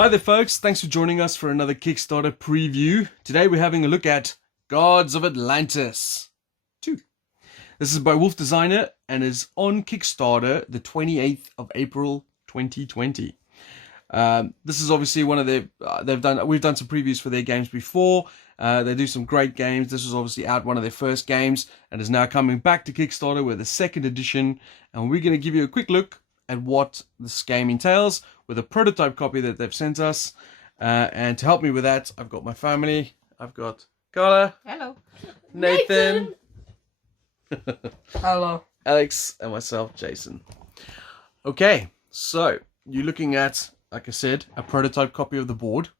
Hi there folks, thanks for joining us for another Kickstarter preview. Today we're having a look at Guards of Atlantis 2. This is by Wolff Designa and is on Kickstarter the 28th of April 2020. This is obviously one of their, we've done some previews for their games before. They do some great games. This was obviously out one of their first games and is now coming back to Kickstarter with the second edition. And we're going to give you a quick look at what this game entails with a prototype copy that they've sent us. And to help me with that, I've got my family. I've got Carla. Hello. Nathan. Hello. Alex and myself, Jason. Okay, so you're looking at, like I said, a prototype copy of the board.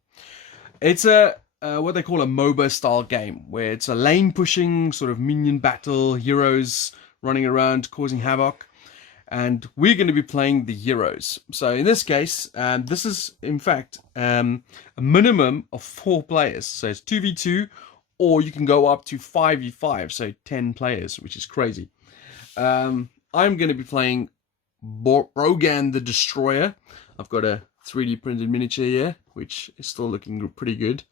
It's a what they call a MOBA style game, where it's a lane pushing sort of minion battle, heroes running around causing havoc. And we're going to be playing the heroes. So in this case, this is in fact a minimum of 4 players. So it's 2v2, or you can go up to 5v5, so 10 players, which is crazy. I'm going to be playing Brogan the Destroyer. I've got a 3D printed miniature here, which is still looking pretty good,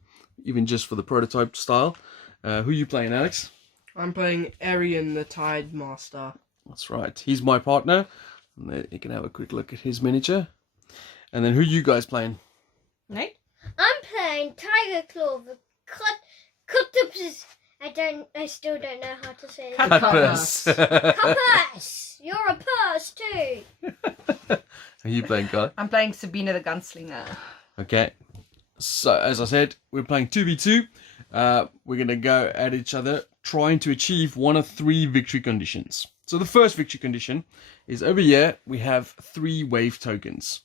even just for the prototype style. Who are you playing, Alex? I'm playing Arian the Tide Master. That's right. He's my partner. And there you can have a quick look at his miniature. And then who are you guys playing? Nate? I'm playing Tiger Claw. The Cutpus. I still don't know how to say it. Cutpus. Cutpus. You're a purse too. Are you playing, Carl? I'm playing Sabina the Gunslinger. Okay. So, as I said, we're playing 2v2. We're going to go at each other, trying to achieve one of 3 victory conditions. So the first victory condition is over here, we have 3 wave tokens.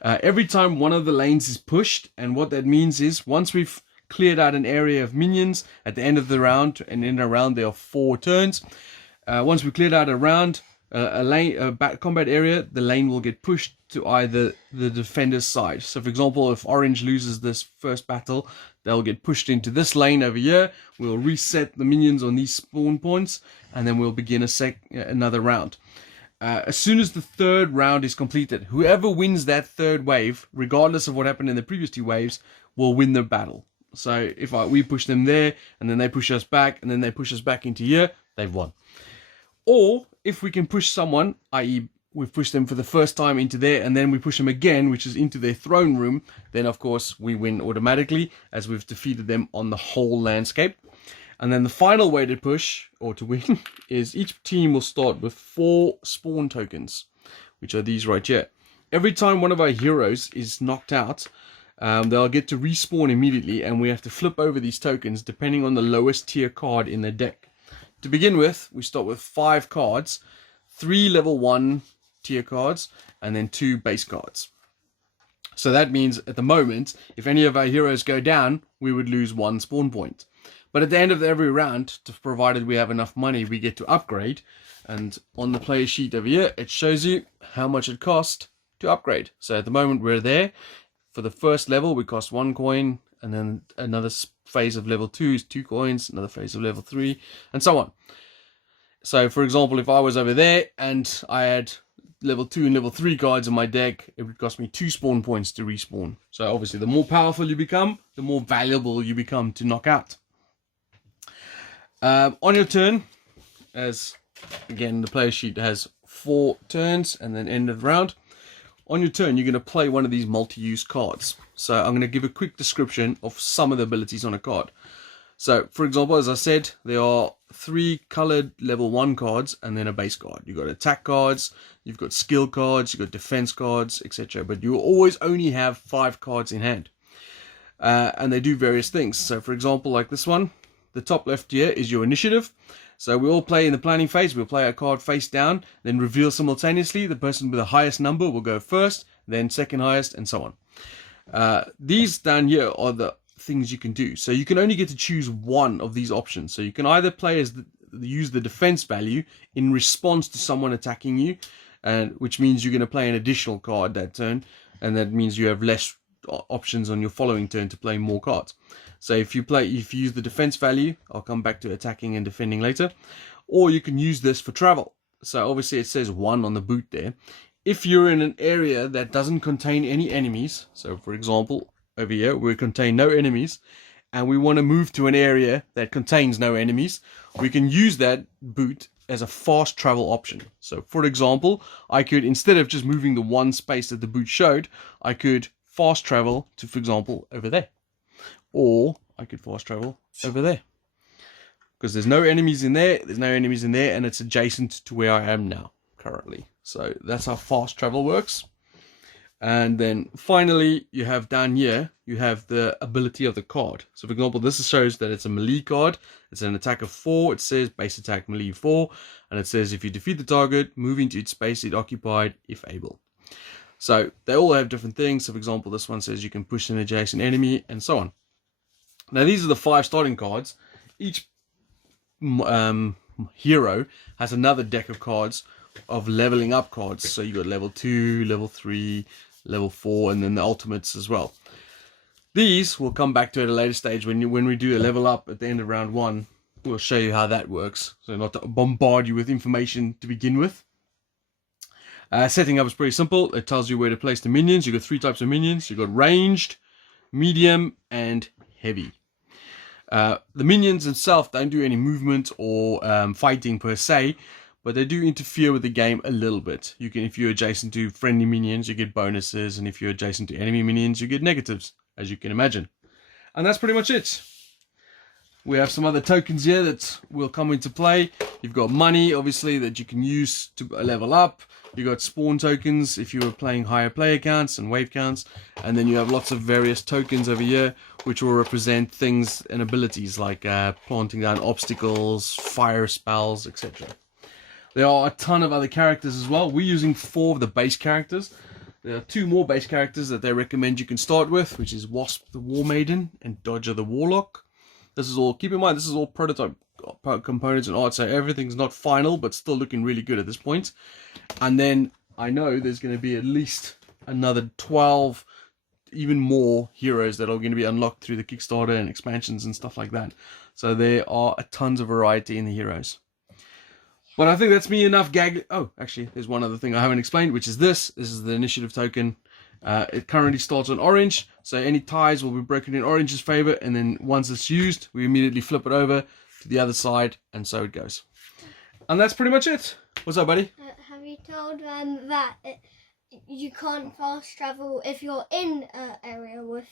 Every time one of the lanes is pushed, and what that means is once we've cleared out an area of minions at the end of the round, and in a round there are 4 turns. Once we've cleared out a round, a combat area, the lane will get pushed to either the defender's side. So for example, if Orange loses this first battle, they'll get pushed into this lane over here. We'll reset the minions on these spawn points, and then we'll begin another round. As soon as the 3rd round is completed, whoever wins that 3rd wave, regardless of what happened in the previous 2 waves, will win the battle. So if we push them there, and then they push us back, and then they push us back into here, they've won. Or if we can push someone, i.e. we've pushed them for the first time into there, and then we push them again, which is into their throne room, then of course we win automatically, as we've defeated them on the whole landscape. And then the final way to push, or to win, is each team will start with 4 spawn tokens, which are these right here. Every time one of our heroes is knocked out, they'll get to respawn immediately, and we have to flip over these tokens depending on the lowest tier card in their deck. To begin with, we start with 5 cards, 3 level 1 tier cards, and then 2 base cards. So that means at the moment, if any of our heroes go down, we would lose 1 spawn point. But at the end of every round, provided we have enough money, we get to upgrade. And on the player sheet over here, it shows you how much it costs to upgrade. So at the moment, we're there. For the first level, we cost 1 coin. And then another phase of level 2 is 2 coins. Another phase of level 3, and so on. So for example, if I was over there and I had level 2 and level 3 cards in my deck, it would cost me 2 spawn points to respawn. So obviously the more powerful you become, the more valuable you become to knock out. On your turn, as again the player sheet has 4 turns and then end of the round. On your turn, you're going to play one of these multi-use cards. So I'm going to give a quick description of some of the abilities on a card. So, for example, as I said, there are 3 colored level 1 cards and then a base card. You've got attack cards, you've got skill cards, you've got defense cards, etc. But you always only have 5 cards in hand. And they do various things. So, for example, like this one, the top left here is your initiative. So we all play in the planning phase. We'll play a card face down, then reveal simultaneously. The person with the highest number will go first, then second highest, and so on. These down here are the things you can do. So you can only get to choose one of these options. So you can either play as use the defense value in response to someone attacking you, and which means you're going to play an additional card that turn, and that means you have less options on your following turn to play more cards. So if you use the defense value, I'll come back to attacking and defending later, or you can use this for travel. So obviously it says 1 on the boot there. if you're in an area that doesn't contain any enemies, so for example, over here, we contain no enemies, and we want to move to an area that contains no enemies, we can use that boot as a fast travel option. So for example, I could, instead of just moving the one space that the boot showed, I could fast travel to, for example, over there. Or I could fast travel over there. Because there's no enemies in there, and it's adjacent to where I am now, currently. So that's how fast travel works. And then finally, you have down here, you have the ability of the card. So for example, this shows that it's a melee card. It's an attack of 4. It says base attack melee 4. And it says if you defeat the target, move into its space it occupied if able. So they all have different things. So for example, this one says you can push an adjacent enemy and so on. Now these are the 5 starting cards. Each hero has another deck of cards of leveling up cards. So you got level 2, level 3, level 4, and then the ultimates as well. These we'll come back to at a later stage when we do a level up at the end of round 1. We'll show you how that works, so not to bombard you with information to begin with. Setting up is pretty simple. It tells you where to place the minions. You've got 3 types of minions. You've got ranged, medium, and heavy. The minions themselves don't do any movement or fighting per se, but they do interfere with the game a little bit. You can, if you're adjacent to friendly minions, you get bonuses, and if you're adjacent to enemy minions, you get negatives, as you can imagine. And that's pretty much it. We have some other tokens here that will come into play. You've got money, obviously, that you can use to level up. You've got spawn tokens if you were playing higher player counts and wave counts. And then you have lots of various tokens over here, which will represent things and abilities like planting down obstacles, fire spells, etc. There are a ton of other characters as well. We're using 4 of the base characters. There are 2 more base characters that they recommend you can start with, which is Wasp the War Maiden and Dodger the Warlock. This is all, keep in mind, this is all prototype components and art, so everything's not final, but still looking really good at this point. And then I know there's going to be at least another 12, even more heroes that are going to be unlocked through the Kickstarter and expansions and stuff like that. So there are tons of variety in the heroes. But I think that's me enough gag. Oh, actually, there's one other thing I haven't explained, which is this. This is the initiative token. It currently starts on orange, so any ties will be broken in orange's favor, and then once it's used, we immediately flip it over to the other side, and so it goes. And that's pretty much it. What's up, buddy? Have you told them that you can't fast travel if you're in an area with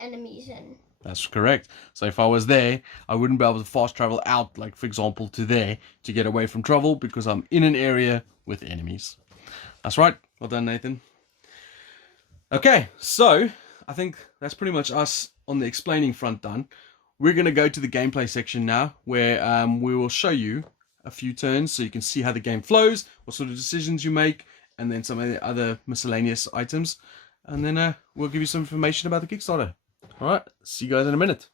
enemies in? That's correct. So if I was there, I wouldn't be able to fast travel out, like for example to there, to get away from trouble, because I'm in an area with enemies. That's right. Well done, Nathan. Okay, so I think that's pretty much us on the explaining front done. We're going to go to the gameplay section now, where we will show you a few turns so you can see how the game flows, what sort of decisions you make, and then some of the other miscellaneous items. And then we'll give you some information about the Kickstarter. Alright, see you guys in a minute.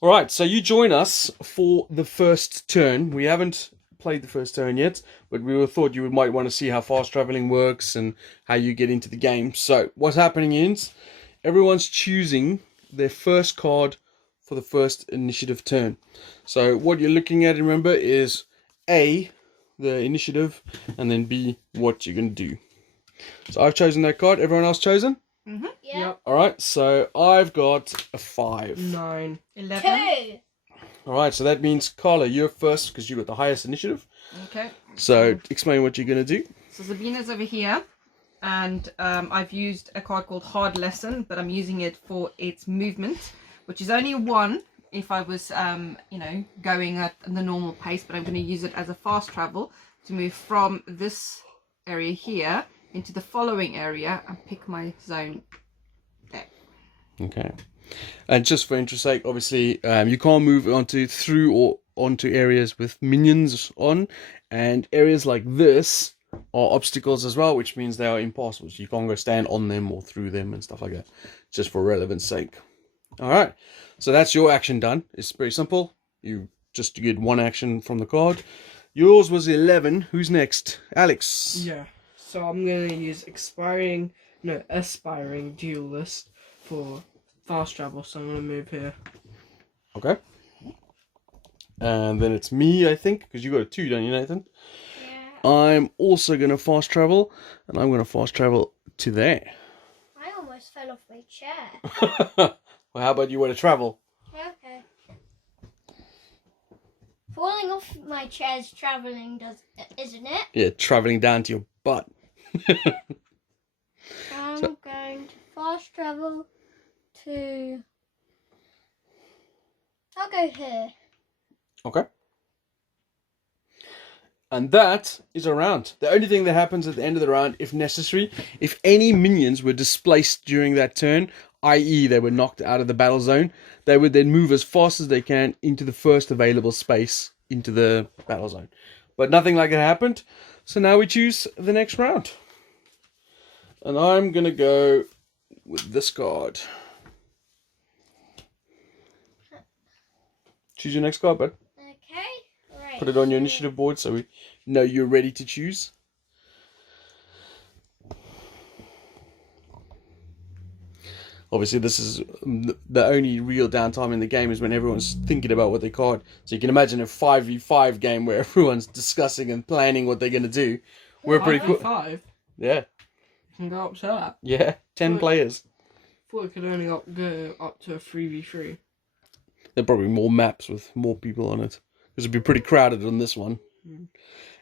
Alright, so you join us for the first turn. We haven't played the first turn yet, but we thought you might want to see how fast traveling works and how you get into the game. So what's happening is everyone's choosing their first card for the first initiative turn. So what you're looking at, remember, is A, the initiative, and then B, what you're going to do. So I've chosen that card. Everyone else chosen? Yeah. Yep. Alright, so I've got a 5. 9, 11. 2. Alright, so that means Carla, you're first because you got the highest initiative. Okay. So explain what you're going to do. So Sabina's over here, and I've used a card called Hard Lesson, but I'm using it for its movement, which is only 1 if I was, you know, going at the normal pace, but I'm going to use it as a fast travel to move from this area here into the following area and pick my zone there. Okay. And just for interest sake, obviously, you can't move through or onto areas with minions on, and areas like this are obstacles as well, which means they are impassable. So you can't go stand on them or through them and stuff like that, just for relevance sake. All right, so that's your action done. It's very simple. You just get 1 action from the card. Yours was 11. Who's next? Alex. Yeah. So I'm going to use aspiring duelist for fast travel. So I'm going to move here. Okay. And then it's me, I think, because you got a 2, don't you, Nathan? Yeah. I'm also going to fast travel, and I'm going to fast travel to there. I almost fell off my chair. Well, how about you want to travel? Okay. Falling off my chair's travelling, isn't it? Yeah, traveling down to your butt. I'm going to fast travel to... I'll go here. Okay. And that is a round. The only thing that happens at the end of the round, if necessary, if any minions were displaced during that turn, i.e. they were knocked out of the battle zone, they would then move as fast as they can into the first available space into the battle zone. But nothing like that happened, so now we choose the next round. And I'm going to go with this card. Choose your next card, bud. Okay, right. Put it on your initiative board so we know you're ready to choose. Obviously, this is the only real downtime in the game is when everyone's thinking about what they card. So you can imagine a 5v5 game where everyone's discussing and planning what they're going to do. We're pretty cool. 5v5? Yeah. You can go up to that. Yeah, 10 players. I thought it could only go up to a 3v3. There are probably more maps with more people on it. Because it'd be pretty crowded on this one.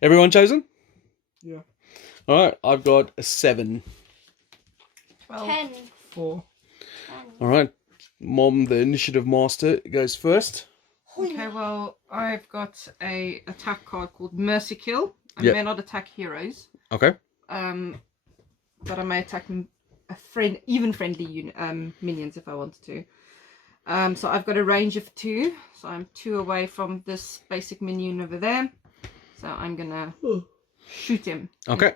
Everyone chosen? Yeah. Alright, I've got a 7. 12. 10. 4. Alright, Mom, the initiative master, goes first. Okay, well, I've got a attack card called Mercy Kill. I Yep. may not attack heroes. Okay. But I may attack even friendly minions if I wanted to. So I've got a range of 2. So I'm 2 away from this basic minion over there. So I'm gonna shoot him. Okay.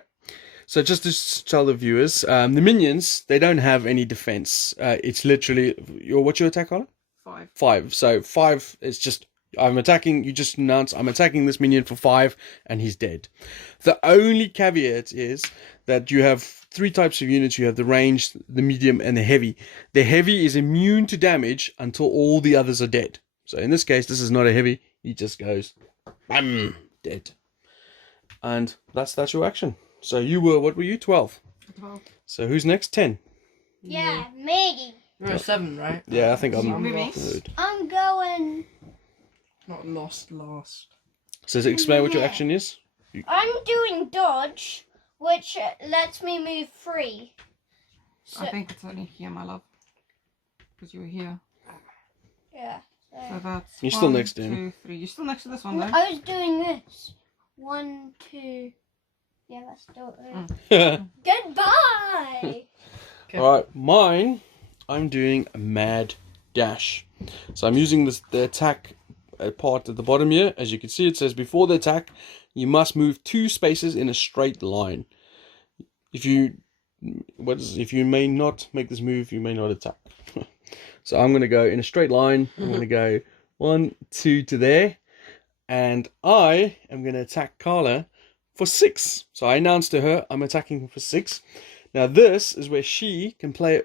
So just to tell the viewers, the minions, they don't have any defense. It's literally, what's your attack on? 5. 5. So 5 is just, I'm attacking, you just announce, I'm attacking this minion for 5 and he's dead. The only caveat is that you have 3 types of units. You have the ranged, the medium and the heavy. The heavy is immune to damage until all the others are dead. So in this case, this is not a heavy. He just goes, bam, dead. And that's your action. So you were, what were you? 12. 12. So who's next? 10. Yeah, me. You're a 7, right? Yeah, I think I'm moving. third. I'm going... Not lost last. So explain what your action is. I'm doing dodge, which lets me move free. So, I think it's only here, my love. Because you were here. yeah. So that's You're still 1, next to him. 2, 3. You're still next to this one, though. I was doing this. 1, 2... Yeah, that's still it. Goodbye! Okay. Alright, mine, I'm doing a mad dash. So I'm using the attack part at the bottom here. As you can see, it says before the attack, you must move 2 spaces in a straight line. If you may not make this move, you may not attack. So I'm going to go in a straight line. I'm going to go 1, 2 to there. And I am going to attack Carla for 6. So I announced to her I'm attacking for 6. Now this is where she can play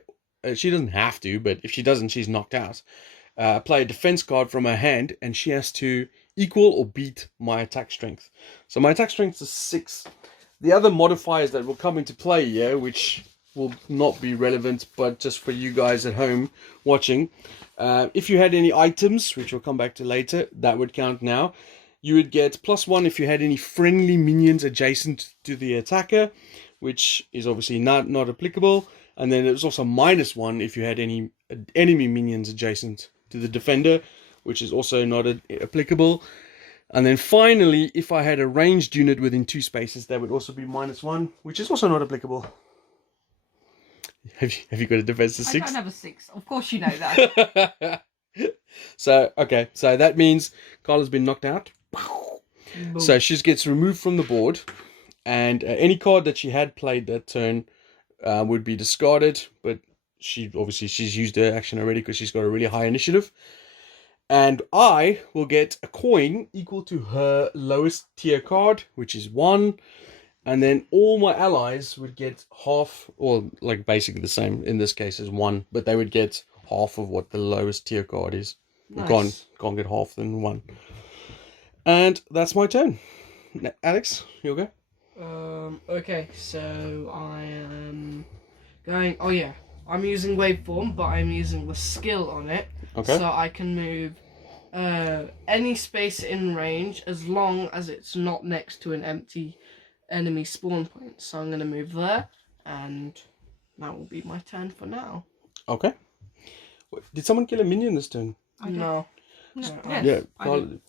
it. She doesn't have to, but if she doesn't, she's knocked out. Play a defense card from her hand, and she has to equal or beat my attack strength. So my attack strength is 6. The other modifiers that will come into play here, which will not be relevant, but just for you guys at home watching, if you had any items, which we'll come back to later, that would count now. You would get +1 if you had any friendly minions adjacent to the attacker, which is obviously not applicable. And then there's also -1 if you had any enemy minions adjacent to the defender, which is also not applicable. And then finally, if I had a ranged unit within 2 spaces, that would also be -1, which is also not applicable. Have you got a defense of 6? I don't have a 6. Of course you know that. So, okay. So that means Carla's been knocked out. Boom. So she gets removed from the board. And any card that she had played that turn would be discarded. But she's used her action already because she's got a really high initiative. And I will get a coin equal to her lowest tier card, which is 1. And then all my allies would get half, or like basically the same in this case as 1, but they would get half of what the lowest tier card is. You Nice. can't get half than 1. And that's my turn. Alex, you okay? Okay, so I am going. Oh yeah, I'm using waveform, but I'm using the skill on it, Okay. so I can move any space in range as long as it's not next to an empty enemy spawn point. So I'm gonna move there, and that will be my turn for now. Okay. Wait, did someone kill a minion this turn? I did. No. Yes, Yeah, I Carl, did.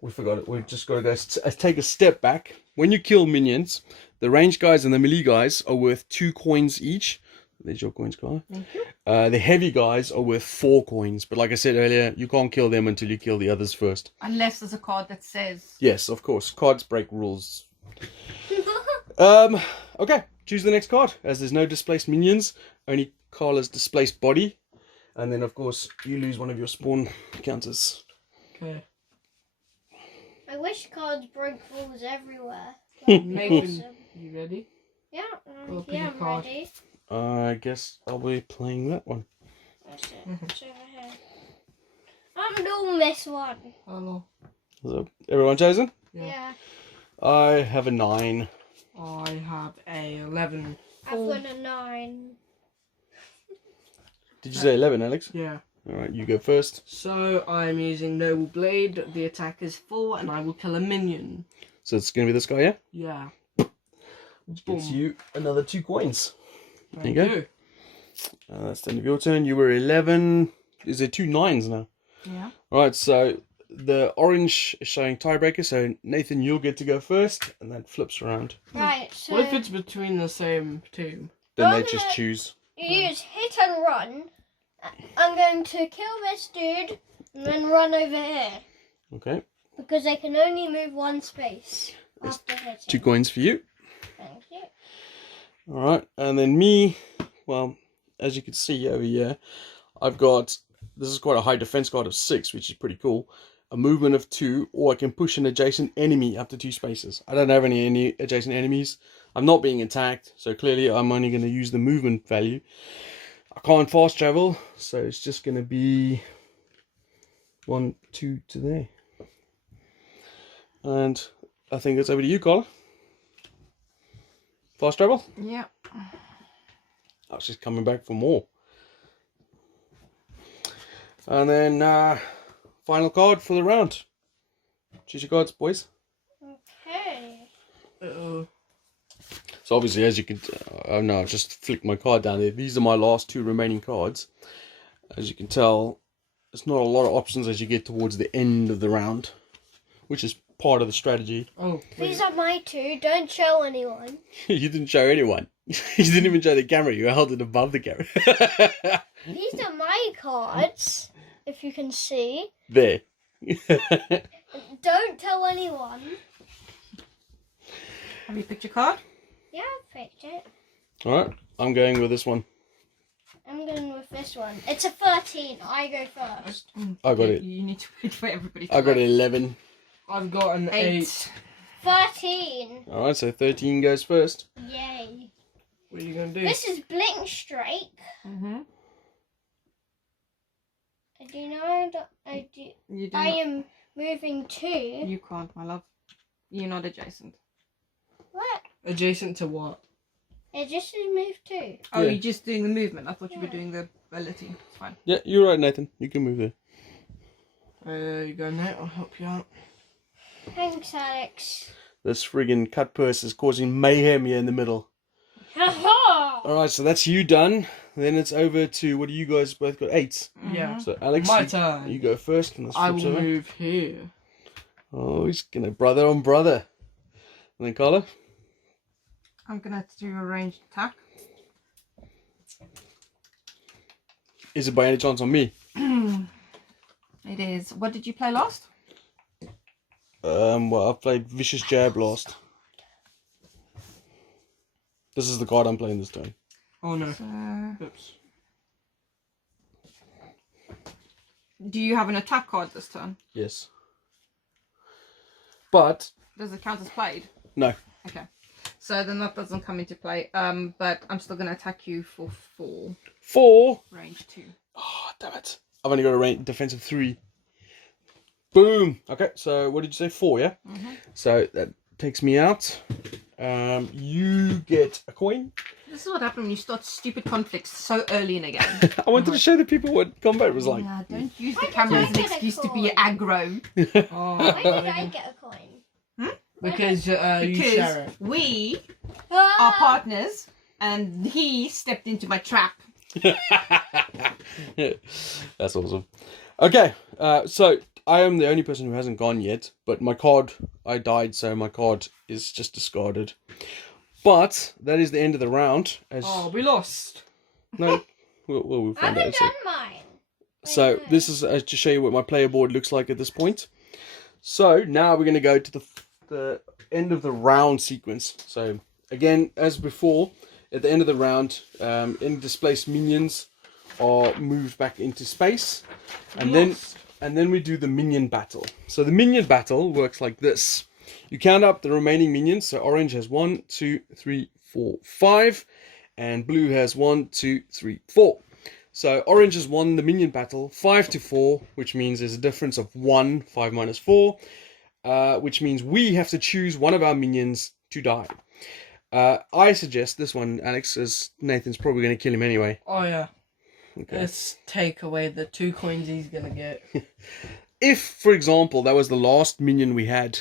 we forgot it. We've just got to go take a step back. When you kill minions, the ranged guys and the melee guys are worth 2 coins each. There's your coins, Carl. Thank you. The heavy guys are worth 4 coins. But like I said earlier, you can't kill them until you kill the others first. Unless there's a card that says. Yes, of course. Cards break rules. Okay, choose the next card. As there's no displaced minions, only Carla's displaced body. And then, of course, you lose one of your spawn counters. Okay. I wish cards broke rules everywhere. Nathan, you ready? Yeah, Open yeah, the I'm card. ready. I guess I'll be playing that one. That's it. It's over here. I'm doing this one. Hello. So, everyone chosen? Yeah. Yeah. I have a 9. I have a 11. I've got a 9. Did you say 11, Alex? Yeah. Alright, you go first. So I'm using Noble Blade. The attack is 4, and I will kill a minion. So it's going to be this guy, yeah? Yeah. Which Boom. gets you another 2 coins. Thank There you you. That's the end of your turn. You were 11. Is there 2 9s now? Yeah. Alright, so the orange is showing tiebreaker. So Nathan, you'll get to go first. And that flips around. Right, so What if it's between the same team? Then Oh, they no. just choose. you use hit and run. I'm going to kill this dude and then run over here. Okay. Because they can only move one space It's after hitting. 2 coins for you. Thank you. Alright, and then me, well, as you can see over here, I've got, this is quite a high defense card of 6, which is pretty cool. A movement of 2, or I can push an adjacent enemy up to 2 spaces. I don't have any adjacent enemies. I'm not being attacked, so clearly I'm only going to use the movement value. I can't fast travel, so it's just going to be 1, 2 to there. And I think it's over to you, Carla. Fast travel? Yeah. Oh, she's coming back for more. And then final card for the round. Choose your cards, boys. Okay. Uh-oh. So obviously, as you can, oh no, I've just flicked my card down there. These are my last 2 remaining cards. As you can tell, there's not a lot of options as you get towards the end of the round, which is part of the strategy. Oh, wait. These are my 2. Don't show anyone. You didn't show anyone. You didn't even show the camera. You held it above the camera. These are my cards, if you can see. There. Don't tell anyone. Have you picked your card? Yeah, I've picked it. Alright, I'm going with this one. I'm going with this one. It's a 13. I go first. I got it. You need to wait for everybody to I got vote. 11. I've got an 8. 13. Alright, so 13 goes first. Yay. What are you going to do? This is Blink Strike. Mm-hmm. Do you know that You do I not- am moving 2. You can't, my love. You're not adjacent. What? Adjacent to what? It just says move 2. Oh, Yeah. you're just doing the movement. I thought you were Yeah. doing the ability. It's fine. Yeah, you're right, Nathan. You can move there. You go, Nate. I'll help you out. Thanks, Alex. This friggin' cut purse is causing mayhem here in the middle. Ha Alright, so that's you done. Then it's over to, what do you guys both got? 8s. Yeah. So Alex, My you, turn. you go first. And this I flips will over. move here. Oh, he's gonna brother on brother. And then Carla? I'm going to have to do a ranged attack. Is it by any chance on me? It is. What did you play last? Well, I've played Vicious Jab last. This is the card I'm playing this turn. Oh no. So, Oops. do you have an attack card this turn? Yes. But, Does it count as played? no. Okay. So then that doesn't come into play. But I'm still going to attack you for 4. 4. Range 2. Oh, damn it. I've only got a range defensive 3. Boom. Okay, so what did you say? 4, yeah? Mhm. So that takes me out. You get a coin. This is what happened when you start stupid conflicts so early in a game. I wanted to show the people what combat was like. Yeah, don't use the Why camera did as I an get a excuse to be coin? aggro. Oh, Why did I get a coin? because you Because share it. we Ah! are partners and he stepped into my trap. That's awesome. Okay, so I am the only person who hasn't gone yet, but my card, I died, so my card is just discarded. But that is the end of the round. As Oh, we lost. no, we'll I find haven't out soon. done mine. So this is to show you what my player board looks like at this point. So now we're going to go to the end of the round sequence. So again, as before, at the end of the round, any displaced minions are moved back into space, and then we do the minion battle. So the minion battle works like this. You count up the remaining minions. So orange has 1, 2, 3, 4, 5, and blue has 1, 2, 3, 4. So orange has won the minion battle 5-4, which means there's a difference of 1, 5 minus 4, which means we have to choose one of our minions to die. I suggest this one, Alex, as Nathan's probably going to kill him anyway. Oh yeah. Okay. Let's take away the 2 coins he's gonna get. If, for example, that was the last minion we had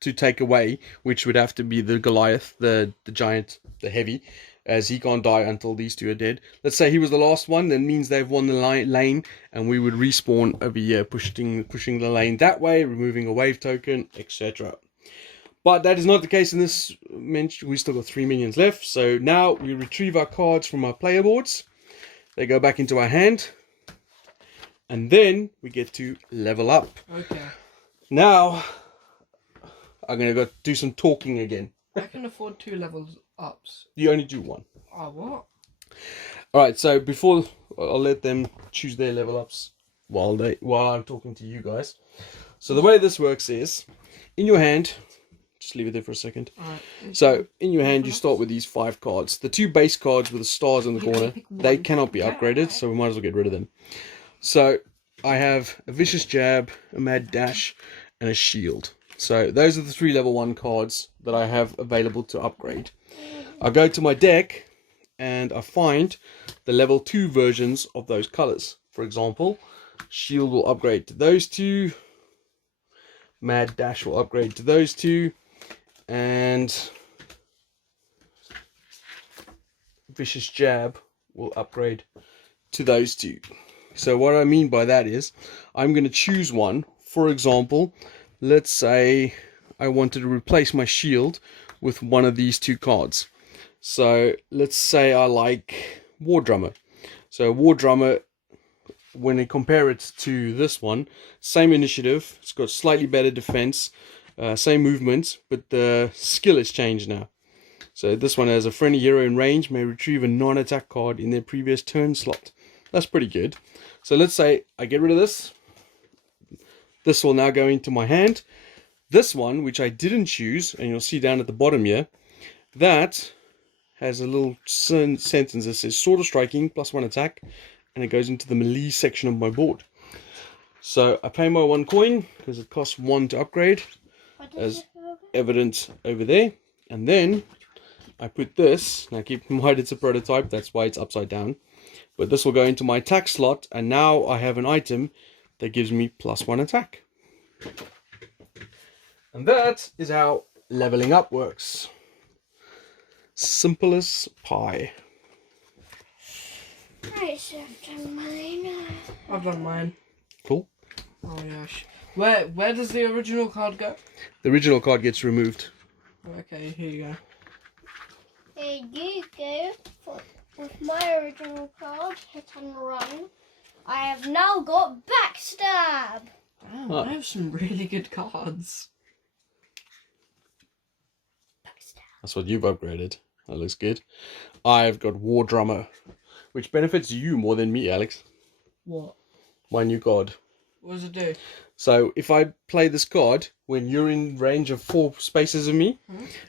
to take away, which would have to be the Goliath, the giant, the heavy, as he can't die until these 2 are dead. Let's say he was the last one, then means they've won the lane, and we would respawn over here, pushing the lane that way, removing a wave token, etc. But that is not the case in this mention. We still got 3 minions left, so now we retrieve our cards from our player boards. They go back into our hand, and then we get to level up. Okay. Now, I'm going to go do some talking again. I can afford 2 levels ups. You only do 1. Oh, what? Alright, so before I'll let them choose their level ups while I'm talking to you guys. So the way this works is, in your hand, just leave it there for a second. Alright. So in your hand you start with these 5 cards. The 2 base cards with the stars in the corner, they cannot be upgraded, so we might as well get rid of them. So I have a vicious jab, a mad dash, and a shield. So those are the 3 level 1 cards that I have available to upgrade. I go to my deck and I find the level 2 versions of those colors. For example, shield will upgrade to those 2, mad dash will upgrade to those 2, and vicious jab will upgrade to those 2. So what I mean by that is I'm going to choose one. For example, let's say I wanted to replace my shield with one of these 2 cards. So let's say I like War Drummer. So War Drummer, when you compare it to this one, same initiative, it's got slightly better defense, same movement, but the skill has changed now. So this one has a friendly hero in range may retrieve a non-attack card in their previous turn slot. That's pretty good. So let's say I get rid of this. This will now go into my hand. This one, which I didn't choose, and you'll see down at the bottom here, that has a little sentence that says Sword of Striking, +1 attack, and it goes into the melee section of my board. So I pay my 1 coin, because it costs 1 to upgrade, as evident over there. And then I put this, now keep in mind it's a prototype, that's why it's upside down. But this will go into my attack slot, and now I have an item that gives me +1 attack. And that is how leveling up works. Simple as pie. Right, so I've done mine. I've done mine. Cool. Oh gosh. Where does the original card go? The original card gets removed. Okay, here you go. Here you go. With my original card, hit and run. I have now got backstab. Oh, I have some really good cards. Backstab. That's what you've upgraded. That looks good. I've got War Drummer, which benefits you more than me, Alex. What? My new card. What does it do? So if I play this card, when you're in range of 4 spaces of me,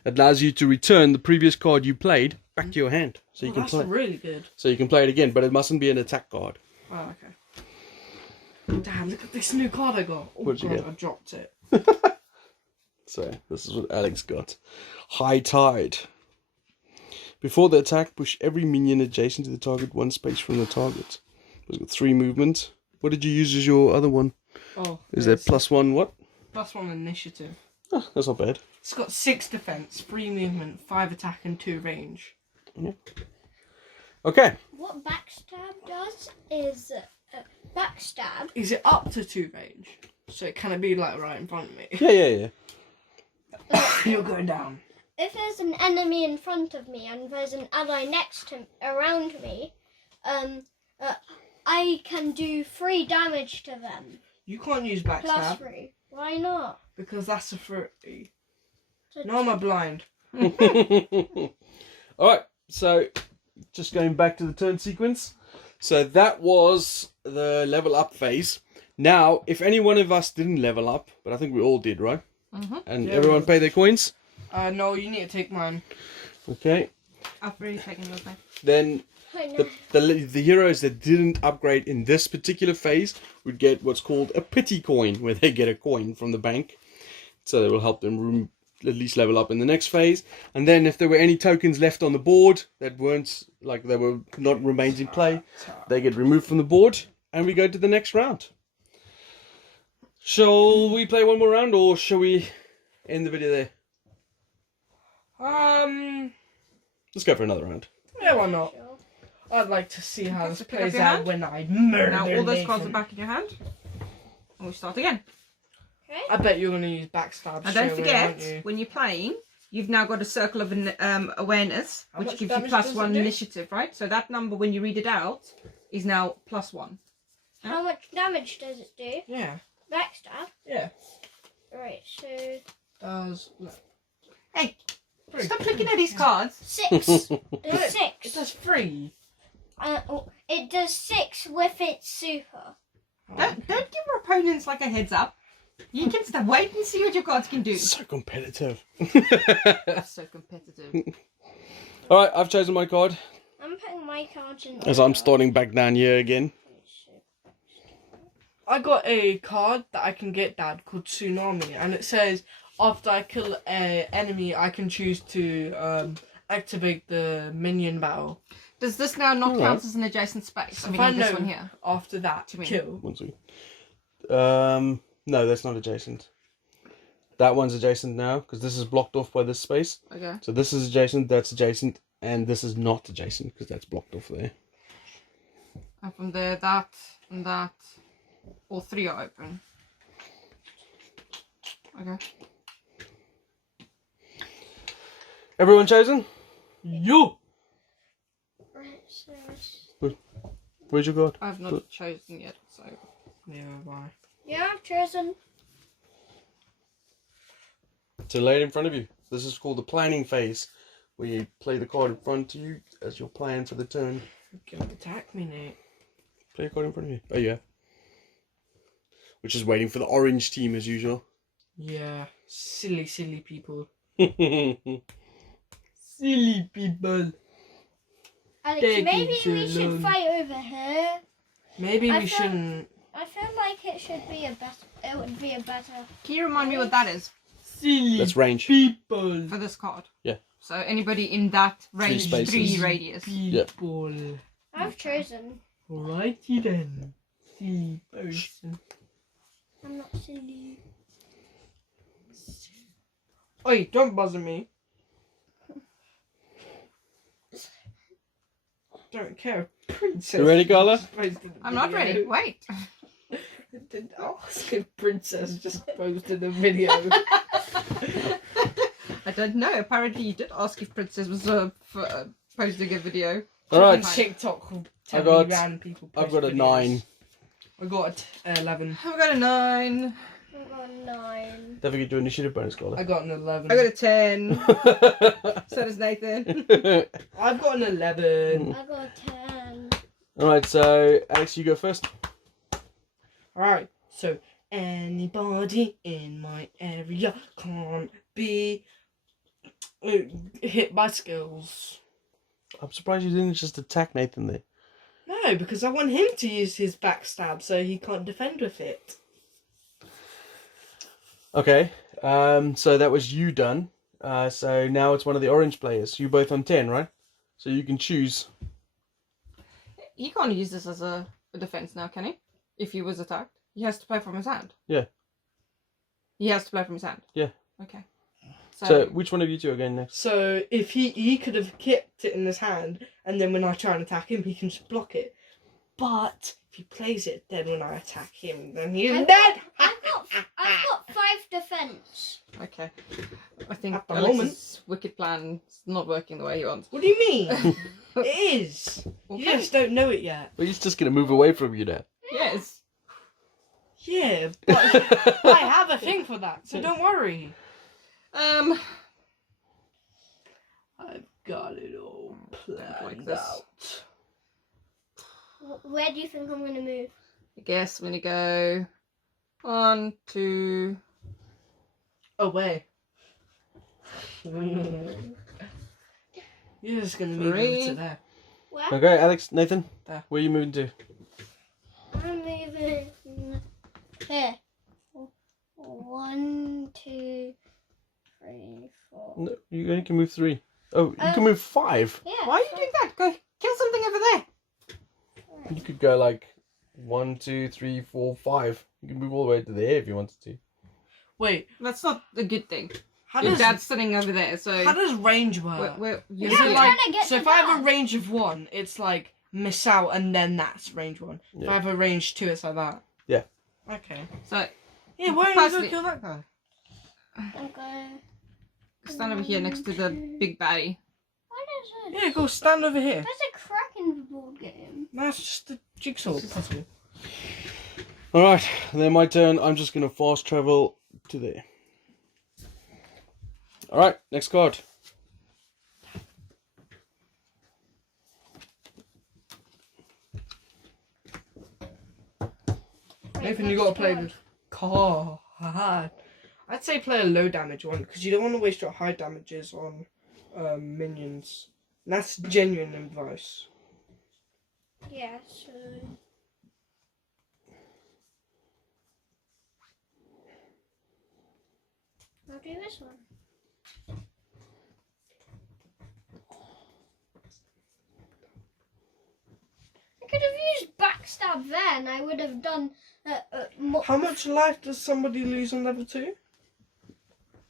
it allows you to return the previous card you played back to your hand. So you can that's play. really good. So you can play it again, but it mustn't be an attack card. Oh, okay. Damn, look at this new card I got. Oh What'd you god, get? I dropped it. So, this is what Alex got. High Tide. Before the attack, push every minion adjacent to the target 1 space from the target. It's got 3 movement. What did you use as your other one? Oh, Is that +1 what? +1 initiative. Oh, that's not bad. It's got 6 defense, 3 movement, 5 attack, and 2 range. Yeah. Okay. What backstab does is backstab. Is it up to 2 range? So it can be like right in front of me? Yeah. You're going down. If there's an enemy in front of me and there's an ally next to around me, I can do 3 damage to them. You can't use Plus backstab 3. Why not? because that's a 30. So No, am I blind? Alright, so just going back to the turn sequence. So that was the level up phase. Now, if any one of us didn't level up, but I think we all did, right? Mm-hmm. And Yeah, everyone we- pay their coins? No, you need to take mine. Okay. I've already taken yours back. Then I know. the heroes that didn't upgrade in this particular phase would get what's called a pity coin, where they get a coin from the bank. So that will help them at least level up in the next phase. And then if there were any tokens left on the board that weren't, like they were not remains in play, they get removed from the board and we go to the next round. Shall we play one more round or shall we end the video there? Let's go for another round. Yeah, why not? Sure. I'd like to see how this So pick up plays your out hand. when I murder Now all those cards are Nathan. back in your hand. And we start again. Okay. I bet you're going to use backstab And straight don't away, forget, aren't you? when you're playing, you've now got a circle of awareness, How which much gives you damage does it +1 do? initiative, right? So that number, when you read it out, is now +1. How much damage does it do? Yeah. Backstab? Yeah. Right, so Does... Hey, 3. stop looking at these cards. 6. It There's 6. does 3. It does 6 with its super. Don't give your opponents like a heads up. You can wait and see what your cards can do. So competitive. That's so competitive. Alright, I've chosen my card. I'm putting my cards in. As I'm starting back down here again. I got a card that I can get, Dad, called Tsunami, and it says after I kill an enemy, I can choose to activate the minion battle. Does this now not Alright. count as an adjacent space? So I if mean, I this know one here. after that, To me. kill. One second. No, that's not adjacent. That one's adjacent now, because this is blocked off by this space. Okay. So this is adjacent, that's adjacent, and this is not adjacent, because that's blocked off there. And from there, that and that, all 3 are open. Okay. Everyone chosen? You! Right, so Where's your card? I've not chosen yet, so. Yeah, bye. yeah, I've chosen. To lay it in front of you. This is called the planning phase, where you play the card in front of you as your plan for the turn. You're gonna attack me, Nate. Play a card in front of you. Oh yeah. Which is waiting for the orange team as usual. Yeah, silly, silly people. Silly Silly people. Alex, Take maybe it we should alone. fight over here. Maybe I we thought- shouldn't. I feel like it should be a better. It would be a better. Can you remind me what that is Silly That's range. people. for this card? Yeah. So anybody in that range, spaces. 3 radius. People. I've chosen. Alrighty then. Silly person. I'm not silly. Oi, don't bother me. Don't care. Princess. You ready, Carla? just posted a I'm not video. ready. Wait. Did ask if Princess just posted a video. I don't know. Apparently, you did ask if Princess was posting a video. Alright. TikTok will I tell got- me random people. I've post got a videos. 9. I got an 11. I've got a 9. I got a 9. Don't forget your initiative bonus, Carla. I got an 11. I got a 10. So does Nathan. I've got an 11. I got a 10. Alright, so Alex, you go first. Alright, so anybody in my area can't be hit by skills. I'm surprised you didn't just attack Nathan there. No, because I want him to use his backstab so he can't defend with it. Okay, so that was you done. So now it's one of the orange players. You both on 10, right? So you can choose. He can't use this as a defense now, can he? If he was attacked, he has to play from his hand. Yeah. He has to play from his hand. Yeah. Okay. So which one of you two are going next? So if he could have kept it in his hand, and then when I try and attack him, he can just block it. But if he plays it, then when I attack him, then he's dead. I've got 5 defense. Okay. I think At the Alex's moment. wicked plan is not working the way he wants. What do you mean? It is. You Okay. just don't know it yet. Well, he's just going to move away from you now. Yes. Yeah, but I have a thing for that, so don't worry. Um. I've got it all planned like this. out. Where do you think I'm going to move? I guess I'm gonna go 1, 2. Away. You're just gonna move over 3. to there. Where? Okay, Alex, Nathan, There. where are you moving to? I'm moving here. 1, 2, 3, 4. No, you only can move 3. Oh, you can move 5. Yeah. Why are you doing that? Go kill something over there. You could go like 1, 2, 3, 4, 5. You can move all the way to there if you wanted to. Wait, That's not a good thing. how Your does dad's sitting over there, so how does range work? you're Is Yeah, it I'm like trying to get so? to If I have that. a range of 1, it's like miss out, and then that's range 1. If Yeah. I have a range 2, it's like that. Yeah. Okay. so Yeah, why don't you Personally- go kill that guy? Okay. stand over here next to the big baddie. What is it? Yeah, go stand over here. There's a crack in the board game. That's just a jigsaw puzzle. Alright, then my turn. I'm just going to fast travel to there. Alright, next card. Nathan, you gotta play with card. I'd say play a low damage one because you don't want to waste your high damages on minions. And that's genuine advice. Yeah, so. I'll do this one. I could have used backstab there and I would have done more. How much life does somebody lose on level 2?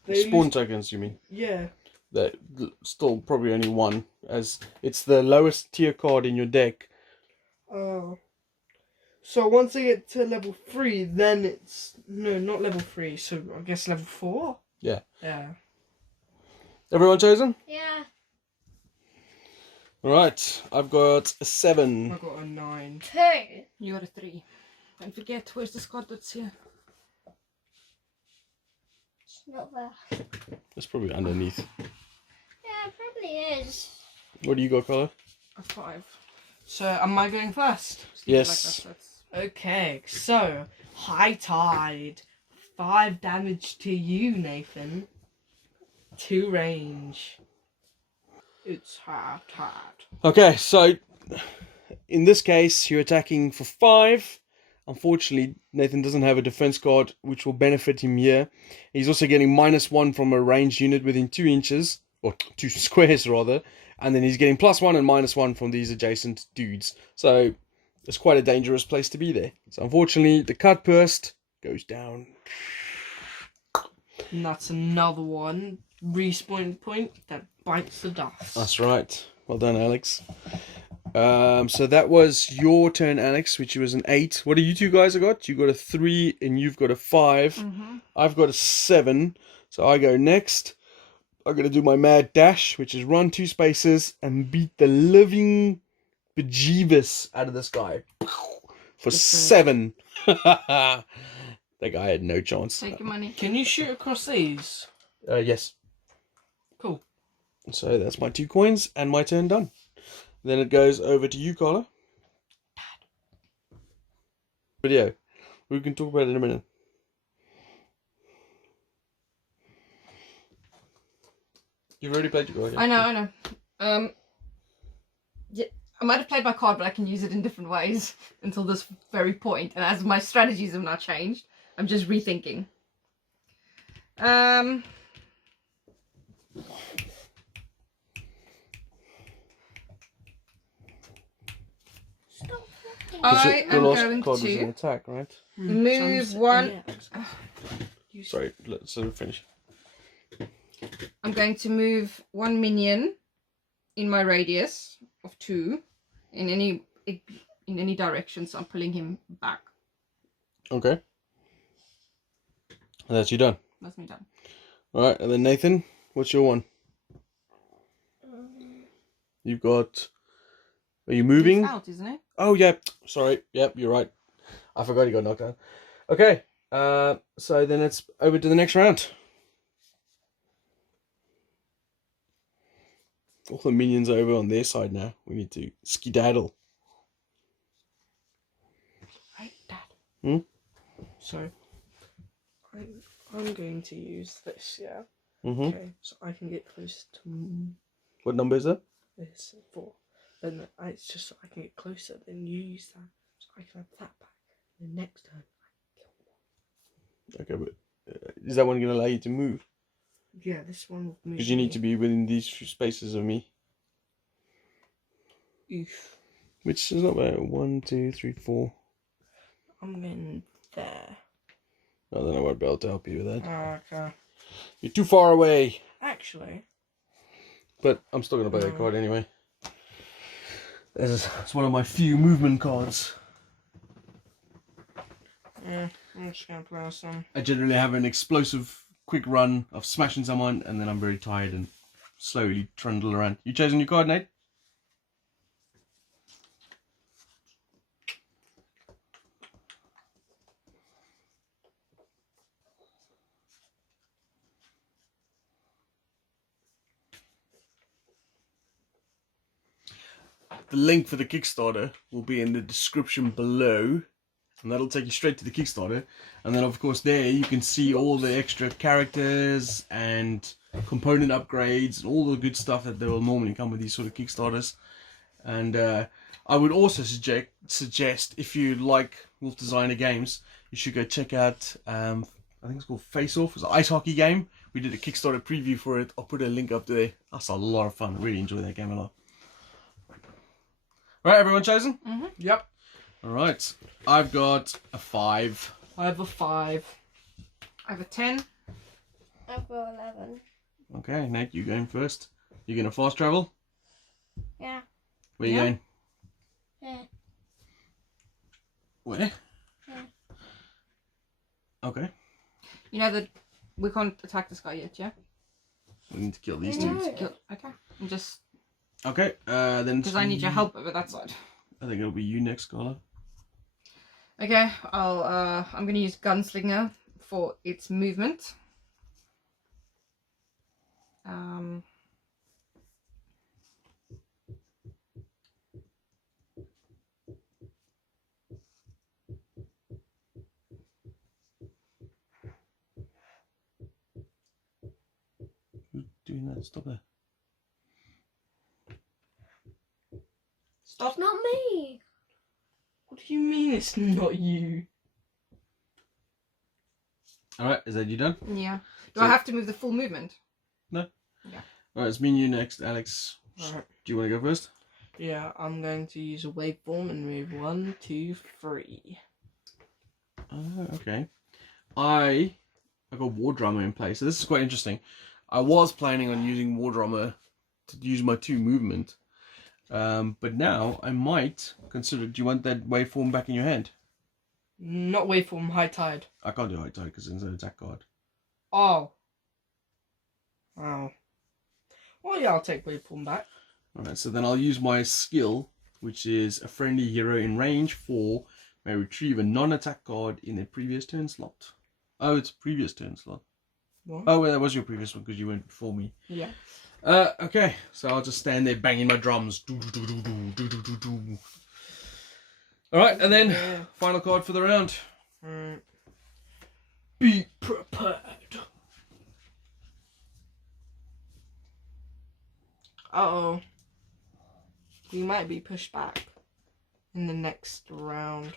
They Spawn lose- tokens, you mean? Yeah. That still probably only 1, as it's the lowest tier card in your deck. Oh. So once they get to level 3, then it's no, not level 3. So I guess level 4. Yeah. Yeah. Everyone chosen? Yeah. Alright, I've got a 7. I got a 9. 2. You got a 3. Don't forget, where's the Scott that's here? It's not there. It's probably underneath. Yeah, it probably is. What do you got, Carla? A 5. So am I going first? Yes. Okay, so high tide, 5 damage to you, Nathan. 2 range. It's high tide. Okay, so in this case, you're attacking for 5. Unfortunately, Nathan doesn't have a defense card, which will benefit him here. He's also getting -1 from a ranged unit within 2 inches, or 2 squares rather, and then he's getting +1 and -1 from these adjacent dudes. So it's quite a dangerous place to be there. So unfortunately, the cut burst goes down. And that's another one. Respawn point that bites the dust. That's right. Well done, Alex. So that was your turn, Alex, which was an 8. What do you two guys got? You got a 3 and you've got a 5. Mm-hmm. I've got a 7. So I go next. I'm going to do my mad dash, which is run 2 spaces and beat the living bejeebus out of this guy. For 7. That guy had no chance. Take your money. Can you shoot across these? Yes. Cool. So that's my 2 coins and my turn done. Then it goes over to you, Carla. Video. We can talk about it in a minute. You've already played your card. I know. I might have played my card, but I can use it in different ways until this very point. And as my strategies have not changed, I'm just rethinking. Stop looking. I am last going card was an to attack, right? move one. Sorry, let's finish. I'm going to move one minion in my radius of 2 in any direction. So I'm pulling him back. Okay. And that's you done. That's me done. All right, and then Nathan, what's your one? You've got. Are you moving? It's out, isn't it? Oh yeah. Sorry. Yep, you're right. I forgot he got knocked down. Okay. So then it's over to the next round. All the minions are over on their side now. We need to skedaddle. Right, Dad. Hmm? So, I'm going to use this, yeah? Mm-hmm. Okay, so I can get close to What number is that? this 4. Then it's just so I can get closer, then you use that, so I can have that back. And the next turn, I can kill one. Okay, but is that one going to allow you to move? Yeah, this one will move. Because you need to be within these few spaces of me. Oof. Which is not bad. 1, 2, 3, 4. I'm getting there. I don't know what I'll be able to help you with that. Okay. You're too far away. Actually. But I'm still going to play that card anyway. It's one of my few movement cards. Yeah, I'm just going to play some. I generally have an explosive, quick run of smashing someone, and then I'm very tired and slowly trundle around. You chosen your card, Nate? The link for the Kickstarter will be in the description below, and that'll take you straight to the Kickstarter. And then of course there you can see all the extra characters and component upgrades and all the good stuff that will normally come with these sort of Kickstarters. And I would also suggest if you like Wolff Designa games, you should go check out I think it's called Face Off. It's an ice hockey game. We did a Kickstarter preview for it. I'll put a link up there. That's a lot of fun. I really enjoy that game a lot. Right, everyone chosen? Mm-hmm. Yep. Alright, I've got a 5. I have a 5. I have a 10. I've got 11. Okay, Nate, you going first. You gonna fast travel? Yeah. Where you Yeah. going? Yeah. Where? Yeah. Okay. You know that we can't attack this guy yet, yeah? We need to kill these I know. two. Okay. I'm just Okay, then... because I need your help over that side. I think it'll be you next, Carla. Okay, I'm gonna use Gunslinger for its movement. Who's doing that? Stop there. Stop. It's not me. What do you mean it's not you? Alright, is that you done? Yeah. Do So- I have to move the full movement? Alright, it's me and you next, Alex. Alright. Do you want to go first? Yeah, I'm going to use a waveform and move 1, 2, 3. Okay. I got War Drummer in place, so this is quite interesting. I was planning on using War Drummer to use my 2 movement. But now I might consider, do you want that waveform back in your hand? Not waveform, high tide. I can't do high tide because it's an attack card. Oh. Wow. Well, yeah, I'll take waveform back. Alright, so then I'll use my skill, which is a friendly hero in range 4 may retrieve a non-attack card in a previous turn slot. Oh, it's a previous turn slot. What? Oh, well, that was your previous one because you went before me. Yeah. Okay, so I'll just stand there banging my drums. Do, do, do, do, do, do, do, do. Alright, and then Yeah. final card for the round. Be prepared. Uh-oh. we might be pushed back in the next round. I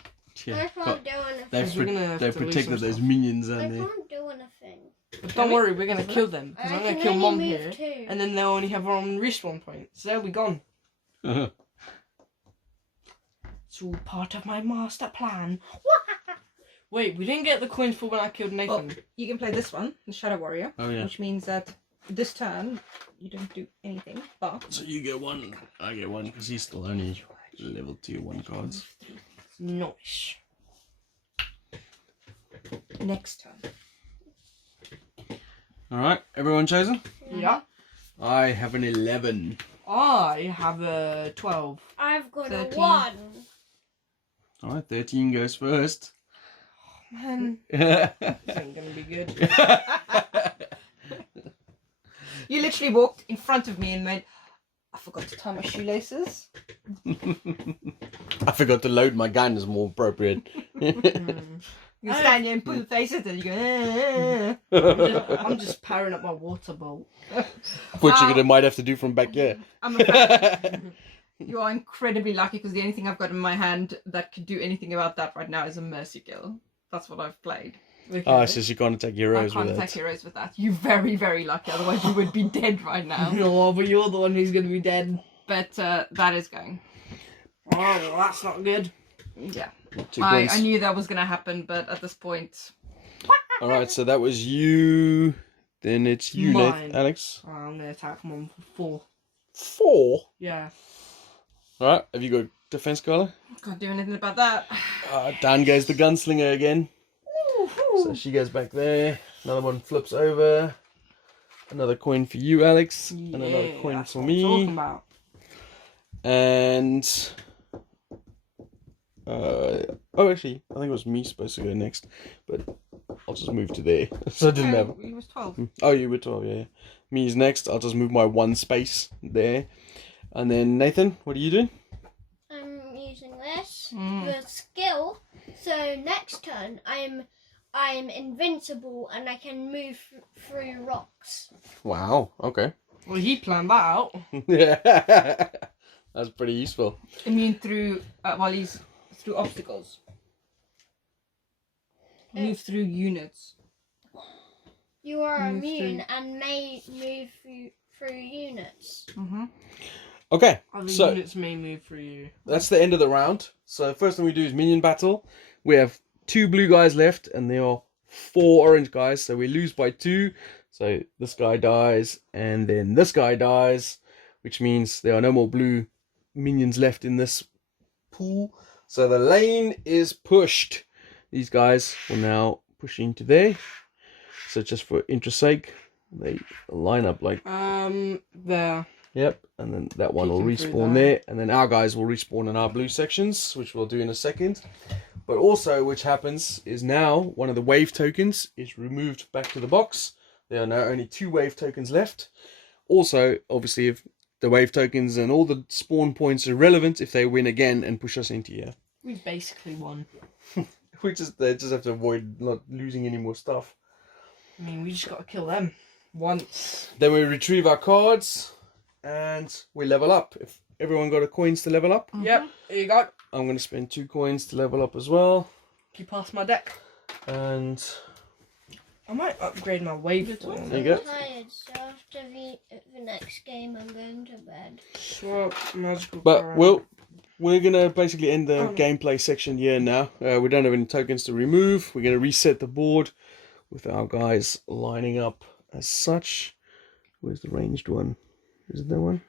Yeah, can't do anything. they've, We're gonna have they've to lose protected some those stuff. minions, I aren't they? can't do anything. But don't worry, we're gonna kill them because I'm I gonna can kill only Mom move here, 2. and then they'll only have one respawn point. So they'll be gone. It's all part of my master plan. Wait, we didn't get the coins for when I killed Nathan. You can play this one, the Shadow Warrior, Oh, yeah. which means that this turn you don't do anything, but So you get one, I get one, because he's still only level 2 1 cards. Nice. next turn. Alright, everyone chosen? Yeah. I have an 11. I have a 12. I've got 13. a 1. Alright, 13 goes first. Man, Yeah. this ain't gonna be good. You literally walked in front of me and went, I forgot to tie my shoelaces. I forgot to load my gun is more appropriate. You stand there and put the faces and you go, I'm just powering up my water bolt. Which you're gonna might have to do from back here. I'm afraid you are incredibly lucky because the only thing I've got in my hand that could do anything about that right now is a mercy kill. That's what I've played. Okay. Oh, so you can't attack I heroes can't with attack it. heroes with that. You're very, very lucky. Otherwise, you would be dead right now. No, but you're the one who's gonna be dead. But that is going. Oh, well, that's not good. Yeah. Two I points. knew that was going to happen, but at this point, Alright, so that was you. Then it's you, Mine. Alex. Oh, I'm gonna attack Mom for 4. 4. Yeah. Alright, have you got defense color? can't do anything about that. Down goes the gunslinger again. So she goes back there. Another one flips over. Another coin for you, Alex. And another Yeah, coin that's for what I'm talking me. about. And actually, I think it was me supposed to go next, but I'll just move to there. So I didn't have. He was 12. Oh, you were 12, yeah. Me's next. I'll just move my one space there, and then Nathan, what are you doing? I'm using this Mm. the skill. So next turn, I'm invincible and I can move through rocks. Wow. Okay. Well, he planned that out. Yeah, that's pretty useful. Immune through, while he's through obstacles. Move through units. You are Move immune through- and may move through units. Mm-hmm. Okay, Other so units may move for you. that's the end of the round. So first thing we do is minion battle. We have 2 blue guys left, and there are 4 orange guys. So we lose by 2. So this guy dies, and then this guy dies, which means there are no more blue minions left in this pool. So the lane is pushed. These guys will now push into there. So just for interest sake, they line up like, There. yep, and then that one will Peeking through respawn there. there, and then our guys will respawn in our blue sections, which we'll do in a second. But also, which happens is now one of the wave tokens is removed back to the box. There are now only 2 wave tokens left. Also, obviously, if the wave tokens and all the spawn points are relevant if they win again and push us into here. We basically won. They just have to avoid not losing any more stuff. I mean, we just gotta kill them once. Then we retrieve our cards and we level up. If everyone got a coins to level up, Yep, here you go. I'm going to spend 2 coins to level up as well. You pass my deck. And I might upgrade my wave there form. you go. I'm tired, so after the next game, I'm going to bed. Swap magical But card. we're going to basically end the Oh. gameplay section here now. We don't have any tokens to remove. We're going to reset the board with our guys lining up as such. Where's the ranged one? Is it that one?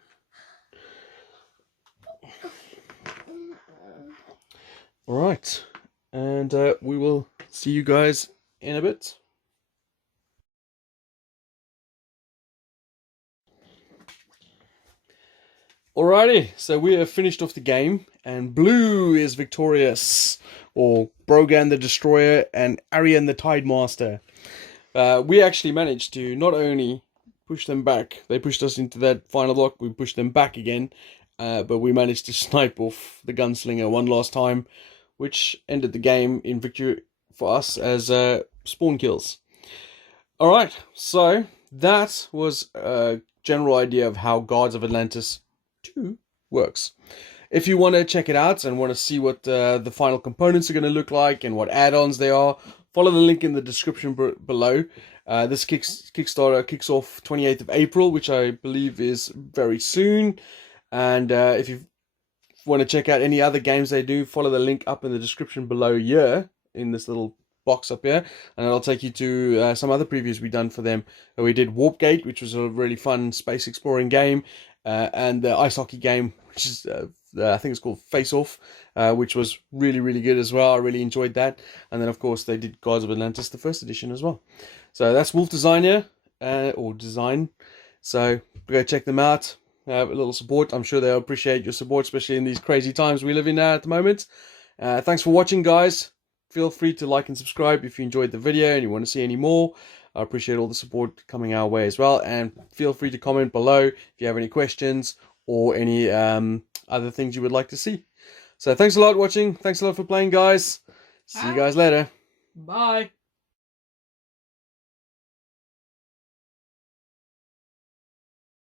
Alright. And we will see you guys in a bit. Alrighty, so we have finished off the game, and blue is victorious, or Brogan the Destroyer and Arian the Tidemaster. We actually managed to not only push them back, they pushed us into that final block, we pushed them back again, but we managed to snipe off the gunslinger one last time, which ended the game in victory for us as spawn kills. Alright, so that was a general idea of how Guards of Atlantis 2 works. If you want to check it out and want to see what the final components are going to look like and what add-ons they are, follow the link in the description below. This Kickstarter kicks off 28th of April, which I believe is very soon. And if you want to check out any other games they do, follow the link up in the description below here in this little box up here, and it'll take you to some other previews we've done for them. We did Warpgate, which was a really fun space exploring game, and the ice hockey game, which is I think it's called Face Off, which was really good as well. I really enjoyed that. And then of course they did Guards of Atlantis, the first edition as well. So that's Wolff Designa, or Design. So go check them out. A little support. I'm sure they'll appreciate your support, especially in these crazy times we live in now at the moment. Thanks for watching, guys. Feel free to like and subscribe if you enjoyed the video and you want to see any more. I appreciate all the support coming our way as well. And feel free to comment below if you have any questions or any other things you would like to see. So thanks a lot for watching. Thanks a lot for playing, guys. See you guys later. Bye.